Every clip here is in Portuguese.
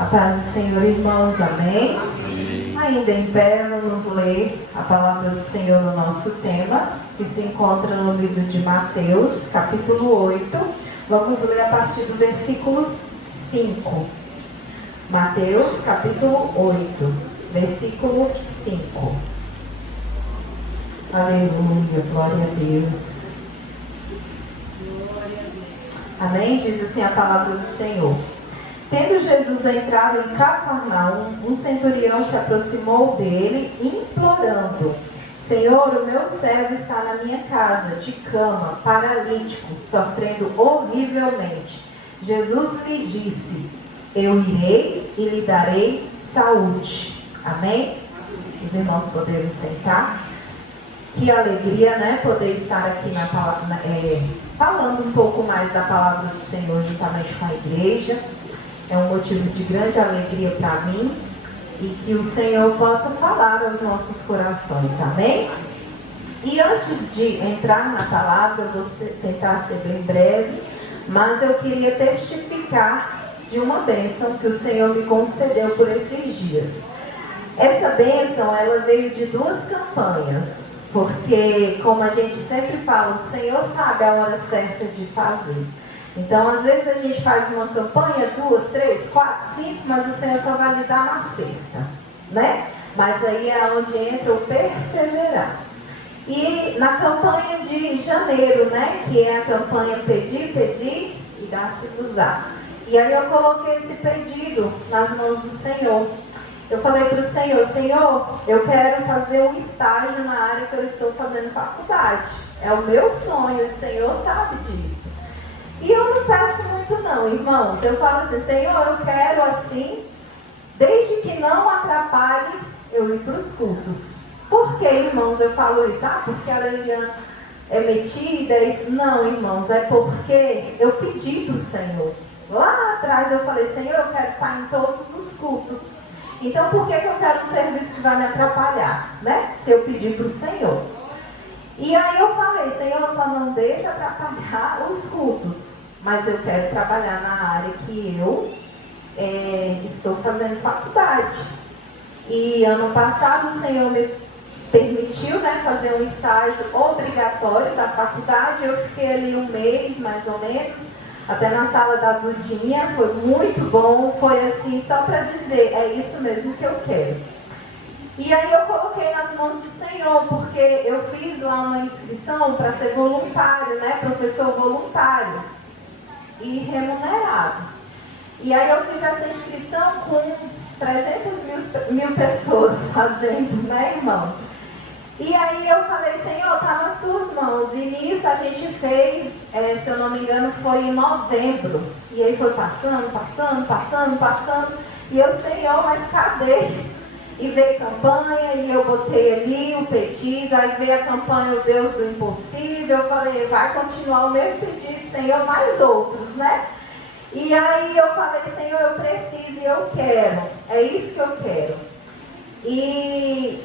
A paz do Senhor, irmãos, amém? Amém. Ainda em pé, vamos ler a palavra do Senhor no nosso tema, que se encontra no livro de Mateus, capítulo 8. Vamos ler a partir do versículo 5. Mateus, capítulo 8, versículo 5. Aleluia, glória a Deus. Amém? Diz assim a palavra do Senhor. Tendo Jesus entrado em Cafarnaum, um centurião se aproximou dele, implorando: Senhor, o meu servo está na minha casa, de cama, paralítico, sofrendo horrivelmente. Jesus lhe disse: Eu irei e lhe darei saúde. Amém? Os irmãos poderem sentar. Que alegria, né? Poder estar aqui na palavra, falando um pouco mais da palavra do Senhor juntamente com a igreja. É um motivo de grande alegria para mim e que o Senhor possa falar aos nossos corações, amém? E antes de entrar na palavra, eu vou tentar ser bem breve, mas eu queria testificar de uma bênção que o Senhor me concedeu por esses dias. Essa bênção, ela veio de duas campanhas, porque, como a gente sempre fala, o Senhor sabe a hora certa de fazer. Então, às vezes a gente faz uma campanha, 2, 3, 4, 5, mas o Senhor só vai lhe dar na sexta, né? Mas aí é onde entra o perseverar. E na campanha de janeiro, né? Que é a campanha pedir, pedir e dar-se-vos-á. E aí eu coloquei esse pedido nas mãos do Senhor. Eu falei para o Senhor: Senhor, eu quero fazer um estágio na área que eu estou fazendo faculdade. É o meu sonho, o Senhor sabe disso. E eu não peço muito não, irmãos. Eu falo assim: Senhor, eu quero assim, desde que não atrapalhe eu ir para os cultos. Por que, irmãos, eu falo isso? Porque a Lilian é metida? Não, irmãos, é porque eu pedi para o Senhor. Lá atrás eu falei: Senhor, eu quero estar em todos os cultos. Então por que eu quero um serviço que vai me atrapalhar, né? Se eu pedir para o Senhor. E aí eu falei: Senhor, só não deixa atrapalhar os cultos, mas eu quero trabalhar na área que eu estou fazendo faculdade. E ano passado o Senhor me permitiu, né, fazer um estágio obrigatório da faculdade. Eu fiquei ali um mês, mais ou menos, até na sala da Dudinha. Foi muito bom, foi assim, só para dizer, é isso mesmo que eu quero. E aí eu coloquei nas mãos do Senhor, porque eu fiz lá uma inscrição para ser voluntário, né? Professor voluntário e remunerado. E aí eu fiz essa inscrição com 300 mil pessoas fazendo, né, irmãos? E aí eu falei: Senhor, está nas tuas mãos. E nisso a gente fez, se eu não me engano, foi em novembro. E aí foi passando. E eu: Senhor, mas cadê? E veio campanha, e eu botei ali o pedido, aí veio a campanha O Deus do Impossível. Eu falei: vai continuar o mesmo pedido, Senhor, mais outros, né? E aí eu falei: Senhor, eu preciso e eu quero, é isso que eu quero. E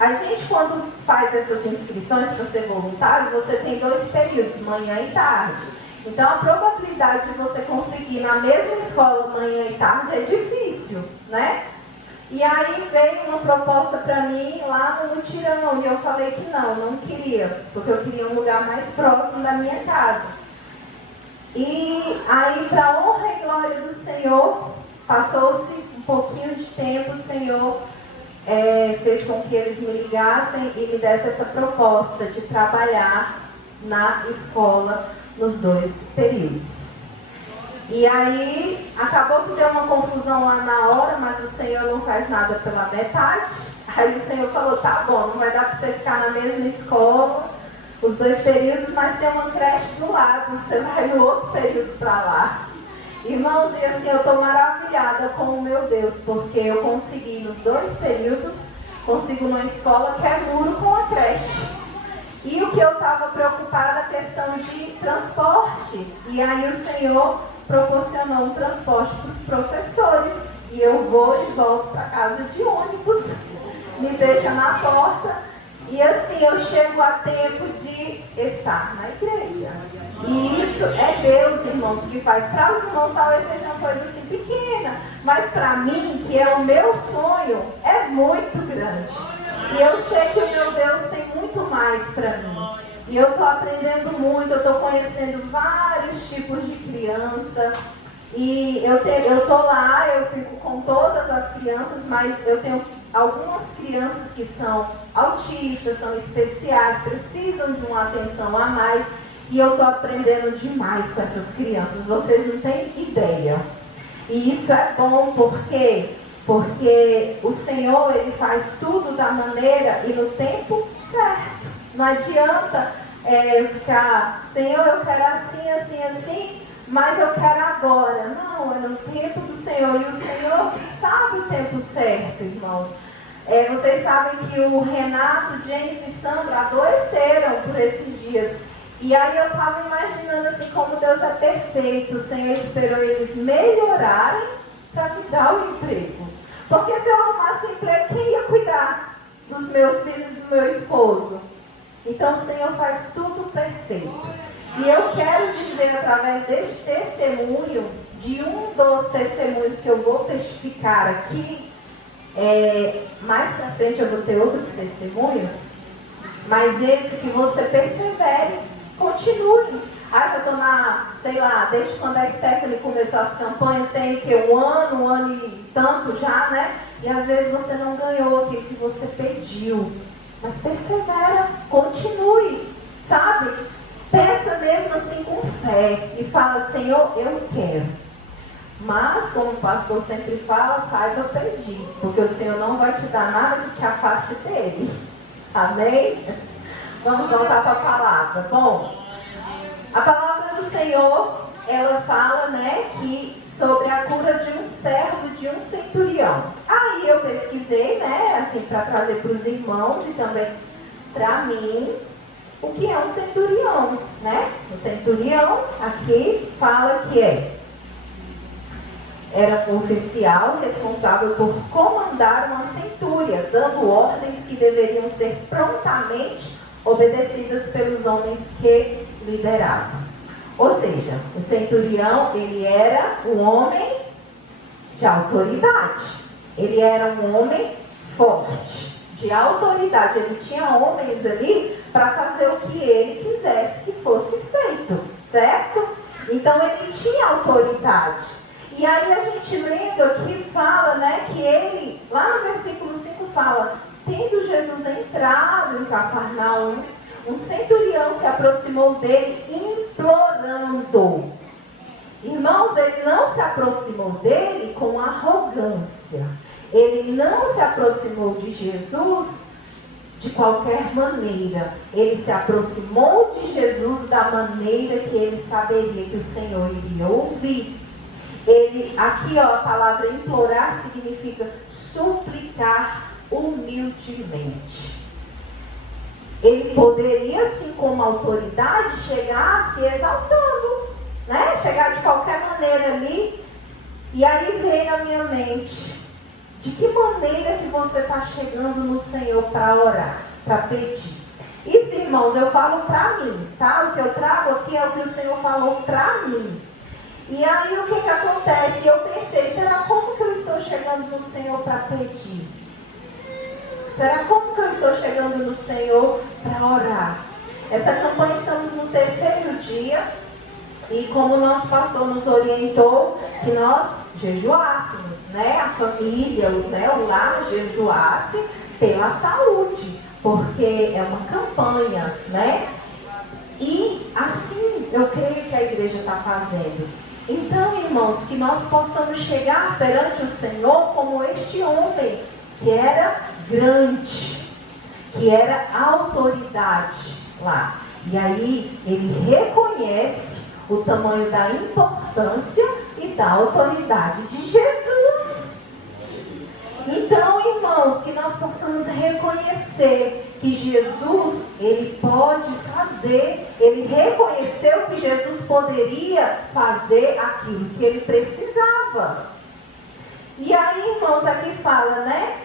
a gente, quando faz essas inscrições para ser voluntário, você tem 2 períodos, manhã e tarde. Então a probabilidade de você conseguir na mesma escola manhã e tarde é difícil, né? E aí veio uma proposta para mim lá no Mutirão, e eu falei que não queria, porque eu queria um lugar mais próximo da minha casa. E aí, para honra e glória do Senhor, passou-se um pouquinho de tempo, o Senhor fez com que eles me ligassem e me dessem essa proposta de trabalhar na escola nos 2 períodos. E aí, acabou que deu uma confusão lá na hora, mas o Senhor não faz nada pela metade. Aí o Senhor falou: tá bom, não vai dar para você ficar na mesma escola, os 2 períodos, mas tem uma creche do lado, você vai no outro período para lá. Irmãos, e assim, eu estou maravilhada com o meu Deus, porque eu consegui nos 2 períodos, consigo numa escola que é muro com a creche. E o que eu estava preocupada, a questão de transporte. E aí o Senhor proporcionou um transporte para os professores. E eu vou e volto para casa de ônibus, me deixa na porta. E assim eu chego a tempo de estar na igreja. E isso é Deus, irmãos, que faz. Para os irmãos talvez seja uma coisa assim pequena, mas para mim, que é o meu sonho, é muito grande. E eu sei que o meu Deus tem muito mais para mim. E eu estou aprendendo muito, eu estou conhecendo vários tipos de criança. E eu estou lá, eu fico com todas as crianças, mas eu tenho algumas crianças que são autistas, são especiais, precisam de uma atenção a mais. E eu estou aprendendo demais com essas crianças, vocês não têm ideia. E isso é bom, porque o Senhor, Ele faz tudo da maneira e no tempo certo. Não adianta ficar, Senhor, eu quero assim, assim, assim, mas eu quero agora. Não, é no tempo do Senhor. E o Senhor sabe o tempo certo, irmãos. Vocês sabem que o Renato, Jennifer e Sandra adoeceram por esses dias. E aí eu estava imaginando assim como Deus é perfeito. O Senhor esperou eles melhorarem para me dar o emprego. Porque se eu arrumasse o emprego, quem ia cuidar dos meus filhos e do meu esposo? Então o Senhor faz tudo perfeito. E eu quero dizer através deste testemunho, de um dos testemunhos que eu vou testificar aqui, mais para frente eu vou ter outros testemunhos, mas esse que você persevere, continue. Eu estou sei lá, desde quando a Stephanie começou as campanhas, tem que um ano e tanto já, né? E às vezes você não ganhou aquilo que você pediu. Mas persevera, continue, sabe? Peça mesmo assim com fé e fala, Senhor, eu quero. Mas, como o pastor sempre fala, saiba pedir, porque o Senhor não vai te dar nada que te afaste dele. Amém? Vamos voltar para a palavra. Bom, a palavra do Senhor, ela fala, né, que sobre a cura de um servo de um centurião. Aí eu pesquisei, né, assim, para trazer para os irmãos e também para mim, o que é um centurião, né? O centurião, aqui, fala que era um oficial responsável por comandar uma centúria, dando ordens que deveriam ser prontamente obedecidas pelos homens que lideravam. Ou seja, o centurião, ele era um homem de autoridade. Ele era um homem forte, de autoridade. Ele tinha homens ali para fazer o que ele quisesse que fosse feito, certo? Então ele tinha autoridade. E aí a gente lendo aqui fala, né, que ele, lá no versículo 5 fala, tendo Jesus entrado em Cafarnaum, um centurião se aproximou dele implorando. Irmãos, ele não se aproximou dele com arrogância. Ele não se aproximou de Jesus de qualquer maneira. Ele se aproximou de Jesus da maneira que ele saberia que o Senhor iria ouvir. Aqui a palavra implorar significa suplicar humildemente. Ele poderia, assim como autoridade, chegar se exaltando, né? Chegar de qualquer maneira ali. E aí veio na minha mente, de que maneira que você está chegando no Senhor para orar, para pedir? Isso, irmãos, eu falo para mim, tá? O que eu trago aqui é o que o Senhor falou para mim. E aí o que acontece? Eu pensei, será como que eu estou chegando no Senhor para pedir? Será como que eu estou chegando no Senhor para orar? Essa campanha estamos no 3º dia. E como o nosso pastor nos orientou, que nós jejuássemos, né? A família, né? O lar jejuasse pela saúde. Porque é uma campanha, né? E assim eu creio que a igreja está fazendo. Então, irmãos, que nós possamos chegar perante o Senhor como este homem, que era grande, que era autoridade lá. E aí ele reconhece o tamanho da importância e da autoridade de Jesus. Então, irmãos, que nós possamos reconhecer que Jesus, ele pode fazer, ele reconheceu que Jesus poderia fazer aquilo que ele precisava. E aí, irmãos, aqui fala, né?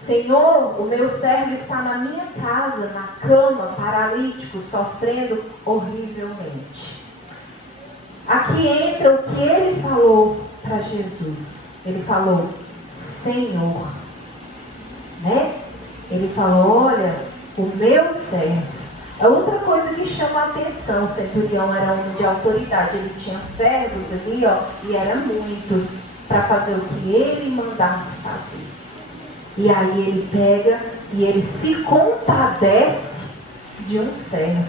Senhor, o meu servo está na minha casa, na cama, paralítico, sofrendo horrivelmente. Aqui entra o que ele falou para Jesus. Ele falou, Senhor. Né? Ele falou, olha, o meu servo. A outra coisa que chama a atenção, o centurião era um de autoridade. Ele tinha servos ali, ó, e eram muitos, para fazer o que ele mandasse fazer. E aí ele pega e ele se compadece de um servo.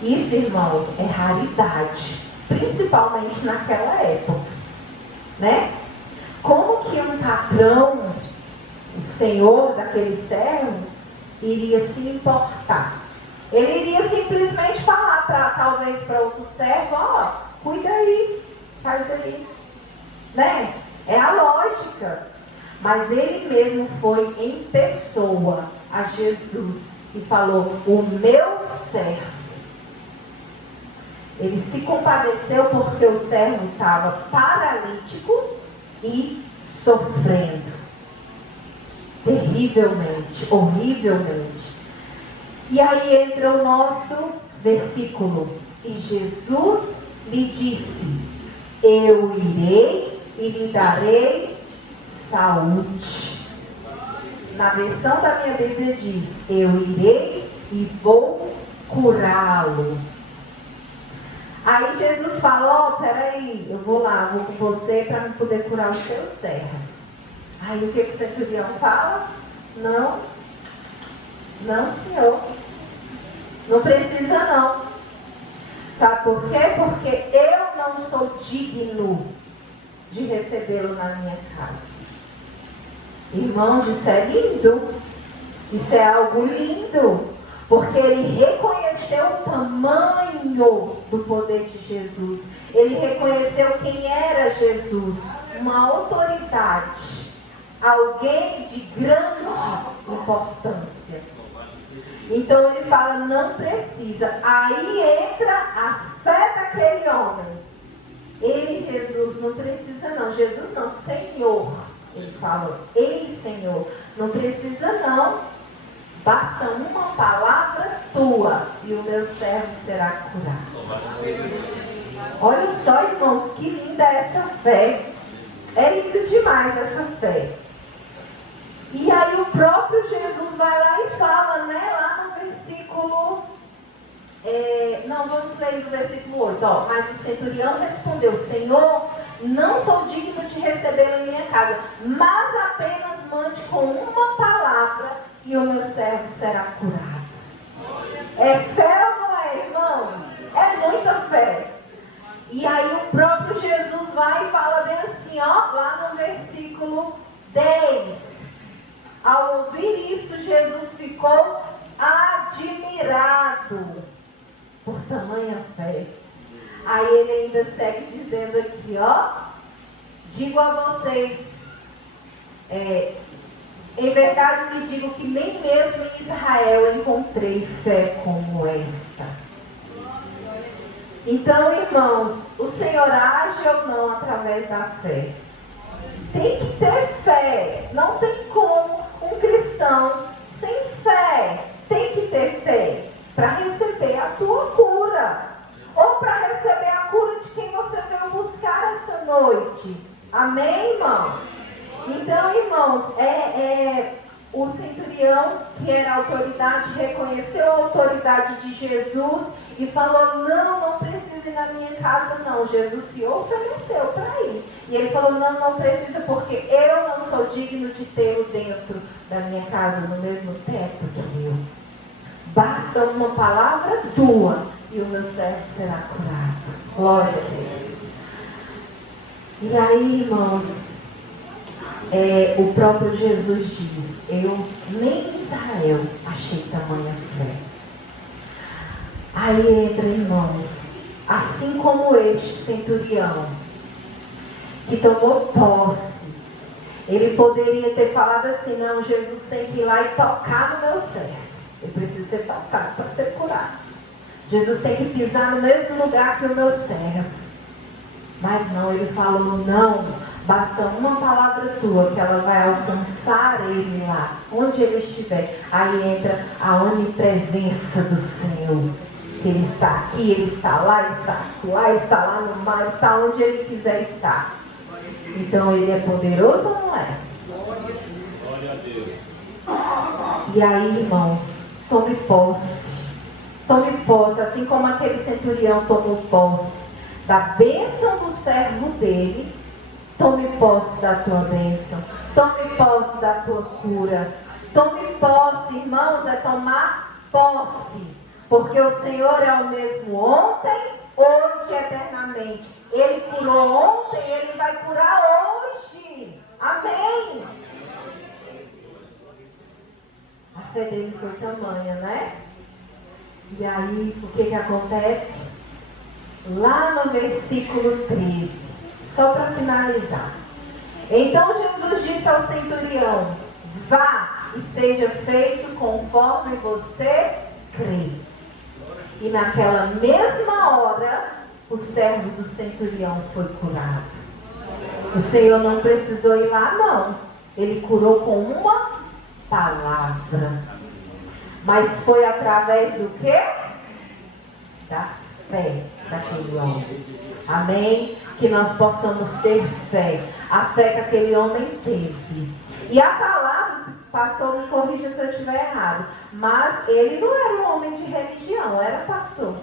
Isso, irmãos, é raridade, principalmente naquela época, né? Como que um patrão, o senhor daquele servo, iria se importar? Ele iria simplesmente falar talvez para outro servo, ó, cuida aí, faz ali, né? É a lógica. Mas ele mesmo foi em pessoa a Jesus e falou, o meu servo. Ele se compadeceu porque o servo estava paralítico e sofrendo. Terrivelmente, horrivelmente. E aí entra o nosso versículo. E Jesus lhe disse, eu irei e lhe darei saúde. Na versão da minha Bíblia diz, eu irei e vou curá-lo. Aí Jesus falou, peraí, eu vou lá, vou com você para me poder curar o seu servo. Aí o que o centurião fala? Não, senhor, não precisa não. Sabe por quê? Porque eu não sou digno de recebê-lo na minha casa. Irmãos, isso é lindo. Isso é algo lindo. Porque ele reconheceu o tamanho do poder de Jesus. Ele reconheceu quem era Jesus. Uma autoridade. Alguém de grande importância. Então ele fala, não precisa. Aí entra a fé daquele homem. Ele, Jesus, não precisa não. Jesus não, Senhor. Ele fala, ei Senhor, não precisa não. Basta uma palavra tua e o meu servo será curado. Olha só, irmãos, que linda essa fé. É lindo demais essa fé. E aí o próprio Jesus vai lá e fala, né, lá no versículo... não, vamos ler do versículo 8. Ó, mas o centurião respondeu, Senhor, não sou digno de recebê-lo em minha casa, mas apenas mande com uma palavra e o meu servo será curado. É fé ou não é, irmãos? É muita fé. E aí o próprio Jesus vai e fala bem assim, ó, lá no versículo 10. Ao ouvir isso, Jesus ficou admirado por tamanha fé. Aí ele ainda segue dizendo aqui, ó, digo a vocês, em verdade lhe digo que nem mesmo em Israel encontrei fé como esta. Então, irmãos, o Senhor age ou não através da fé? Tem que ter fé. Não tem como um cristão sem fé. Tem que ter fé para receber a tua cura. Ou para receber a cura de quem você veio buscar esta noite. Amém, irmãos? Então, irmãos, o centurião, que era a autoridade, reconheceu a autoridade de Jesus e falou, não precisa ir na minha casa não. Jesus se ofereceu para ir. E ele falou, não precisa, porque eu não sou digno de tê-lo dentro da minha casa, no mesmo teto que eu. Basta uma palavra tua e o meu servo será curado. Glória a Deus. E aí, irmãos, o próprio Jesus diz, eu nem em Israel achei tamanha fé. Aí entra, irmãos, assim como este centurião, que tomou posse, ele poderia ter falado assim, não, Jesus tem que ir lá e tocar no meu servo. Ele precisa ser tocado para ser curado. Jesus tem que pisar no mesmo lugar que o meu servo. Mas não, ele falou, não, Basta uma palavra tua que ela vai alcançar ele lá, onde ele estiver. Aí entra a onipresença do Senhor. Ele está aqui, ele está lá, ele está lá, ele está lá no mar, ele está onde ele quiser estar. Então ele é poderoso ou não é? Glória a Deus. E aí, irmãos, tome posse. Tome posse, assim como aquele centurião tomou posse da bênção do servo dele. Tome posse da tua bênção. Tome posse da tua cura. Tome posse, irmãos, é tomar posse. Porque o Senhor é o mesmo ontem, hoje e eternamente. Ele curou ontem, ele vai curar hoje. Amém. A fé dele foi tamanha, né? E aí, o que acontece? Lá no versículo 13, só para finalizar. Então Jesus disse ao centurião: vá e seja feito conforme você crê. E naquela mesma hora, o servo do centurião foi curado. O Senhor não precisou ir lá, não. Ele curou com uma palavra. Mas foi através do quê? Da fé daquele homem. Amém? Que nós possamos ter fé. A fé que aquele homem teve. E a palavra, pastor, me corrija se eu estiver errado, mas ele não era um homem de religião, era pastor.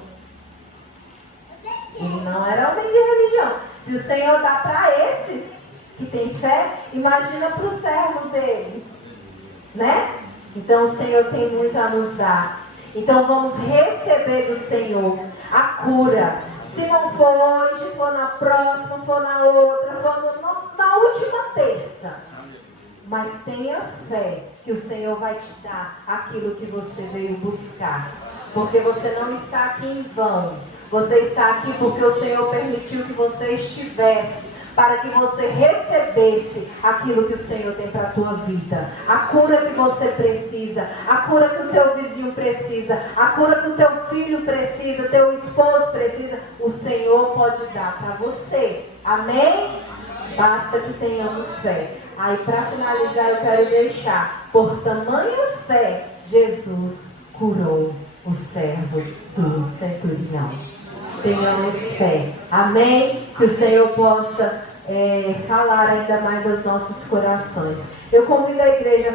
Ele não era homem de religião. Se o Senhor dá para esses que têm fé, imagina para os servos dele. Né? Então o Senhor tem muito a nos dar. Então vamos receber do Senhor a cura. Se não for hoje, for na próxima, for na outra, for na última terça. Mas tenha fé que o Senhor vai te dar aquilo que você veio buscar. Porque você não está aqui em vão. Você está aqui porque o Senhor permitiu que você estivesse, para que você recebesse aquilo que o Senhor tem para a tua vida. A cura que você precisa, a cura que o teu vizinho precisa, a cura que o teu filho precisa, teu esposo precisa, o Senhor pode dar para você. Amém? Basta que tenhamos fé. Aí, para finalizar, eu quero deixar: por tamanha fé, Jesus curou o servo do centurião. Tenhamos fé. Amém? Que o Senhor possa falar ainda mais aos nossos corações. Eu convido a igreja